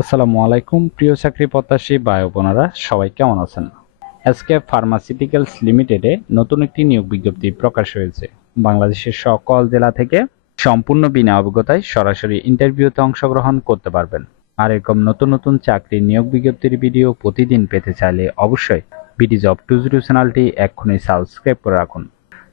আসসালামু আলাইকুম, প্রিয় চাকরি প্রত্যাশী ভাই বোনেরা, সবাই কেমন আছেন? এসকে ফার্মাসিউটিক্যালস লিমিটেডে নতুন একটি নিয়োগ বিজ্ঞপ্তি প্রকাশ হয়েছে। বাংলাদেশের সকল জেলা থেকে সম্পূর্ণ বিনা অভিজ্ঞতায় সরাসরি ইন্টারভিউতে অংশগ্রহণ করতে পারবেন। আর এরকম নতুন নতুন চাকরির নিয়োগ বিজ্ঞপ্তির ভিডিও প্রতিদিন পেতে চাইলে অবশ্যই বিডি জব টু জিরো চ্যানেলটি এক্ষুনি সাবস্ক্রাইব করে রাখুন।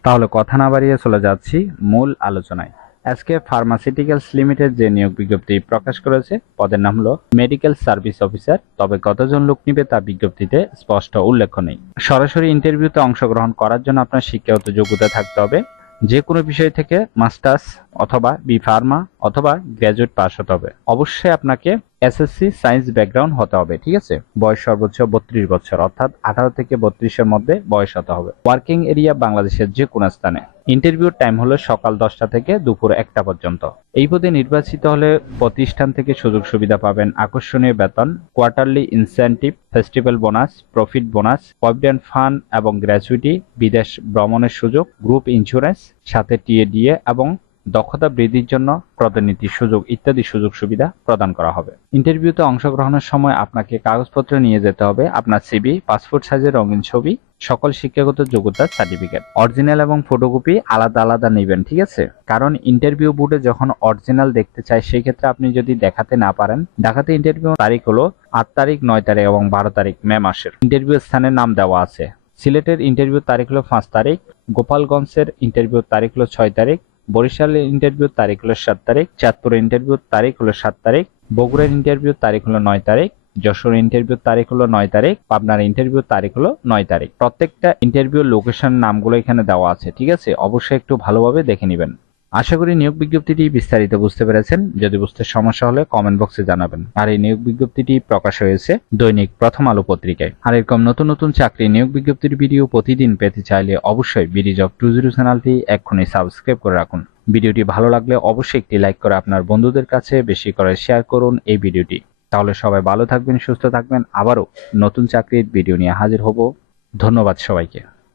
তাহলে কথা না বাড়িয়ে চলে যাচ্ছি মূল আলোচনায়। আজকে ফার্মাসিউটিক্যালস লিমিটেড যে নিয়োগ বিজ্ঞপ্তি প্রকাশ করেছে, পদের নাম হলো মেডিকেল সার্ভিস অফিসার তবে কতজন লোক নিবে তা বিজ্ঞপ্তিতে স্পষ্ট উল্লেখ নেই। সরাসরি ইন্টারভিউতে অংশগ্রহণ করার জন্য আপনার শিক্ষাগত যোগ্যতা থাকতে হবে। যে কোনো বিষয় থেকে মাস্টার্স অথবা বি ফার্মা অথবা গ্র্যাজুয়েট পাস হতে হবে। অবশ্যই আপনাকে এসএসসি সায়েন্স ব্যাকগ্রাউন্ড হতে হবে, ঠিক আছে? বয়স সর্বোচ্চ বত্রিশ বছর, অর্থাৎ আঠারো থেকে বত্রিশের মধ্যে বয়স হতে হবে। ওয়ার্কিং এরিয়া বাংলাদেশের যে কোনো স্থানে। ইন্টারভিউর টাইম হলো সকাল দশটা থেকে দুপুর একটা পর্যন্ত। এই পদে নির্বাচিত হলে প্রতিষ্ঠান থেকে সুযোগ সুবিধা পাবেন আকর্ষণীয় বেতন quarterly incentive festival bonus profit bonus provident fund এবং গ্র্যাচুইটি বিদেশ ভ্রমণের সুযোগ গ্রুপ ইন্স্যুরেন্স সাথে টিএডিএ এবং দক্ষতা বৃদ্ধির জন্য পদোন্নতির সুযোগ ইত্যাদি সুযোগ সুবিধা প্রদান করা হবে। ইন্টারভিউতে অংশগ্রহণের সময় আপনাকে কাগজপত্র নিয়ে যেতে হবে, আপনার সিবি পাসপোর্ট সাইজের রঙিন ছবি, সকল শিক্ষাগত যোগ্যতার সার্টিফিকেট। অরিজিনাল এবং ফটোকপি আলাদা আলাদা নেবেন, ঠিক আছে? কারণ ইন্টারভিউ বোর্ডে যখন অরিজিনাল দেখতে চায়, সেই ক্ষেত্রে আপনি যদি দেখাতে না পারেন, দেখাতে ইন্টারভিউ তারিখ হলো আট তারিখ, নয় তারিখ এবং বারো তারিখ, মে মাসের। ইন্টারভিউ স্থানের নাম দেওয়া আছে। সিলেটের ইন্টারভিউ তারিখ হলো পাঁচ তারিখ, গোপালগঞ্জের ইন্টারভিউ তারিখ হলো ছয় তারিখ বরিশালের ইন্টারভিউ তারিখ হলো সাত তারিখ চাঁদপুরের ইন্টারভিউ তারিখ হলো সাত তারিখ, বগুড়ার ইন্টারভিউ তারিখ হলো নয় তারিখ, যশোর ইন্টারভিউ তারিখ হলো নয় তারিখ, পাবনার ইন্টারভিউ তারিখ হলো নয় তারিখ। প্রত্যেকটা ইন্টারভিউ লোকেশন নামগুলো এখানে দেওয়া আছে, ঠিক আছে? অবশ্যই একটু ভালোভাবে দেখে নেবেন। আশা করি নিয়োগ বিজ্ঞপ্তিটি বিস্তারিত বুঝতে পেরেছেন। যদি বুঝতে সমস্যা হলে কমেন্ট বক্সে জানাবেন। আর এই নিয়োগ বিজ্ঞপ্তিটি প্রকাশ হয়েছে দৈনিক প্রথম আলো পত্রিকায়। আর এরকম নতুন নতুন চাকরি নিয়োগ বিজ্ঞপ্তির ভিডিও প্রতিদিন পেতে চাইলে অবশ্যই বিডি জব টু জিরো চ্যানেলটি এক্ষুনি সাবস্ক্রাইব করে রাখুন। ভিডিওটি ভালো লাগলে অবশ্যই একটি লাইক করে আপনার বন্ধুদের কাছে বেশি করে শেয়ার করুন এই ভিডিওটি। তাহলে সবাই ভালো থাকবেন, সুস্থ থাকবেন। আবারও নতুন চাকরির ভিডিও নিয়ে হাজির হব। ধন্যবাদ সবাইকে।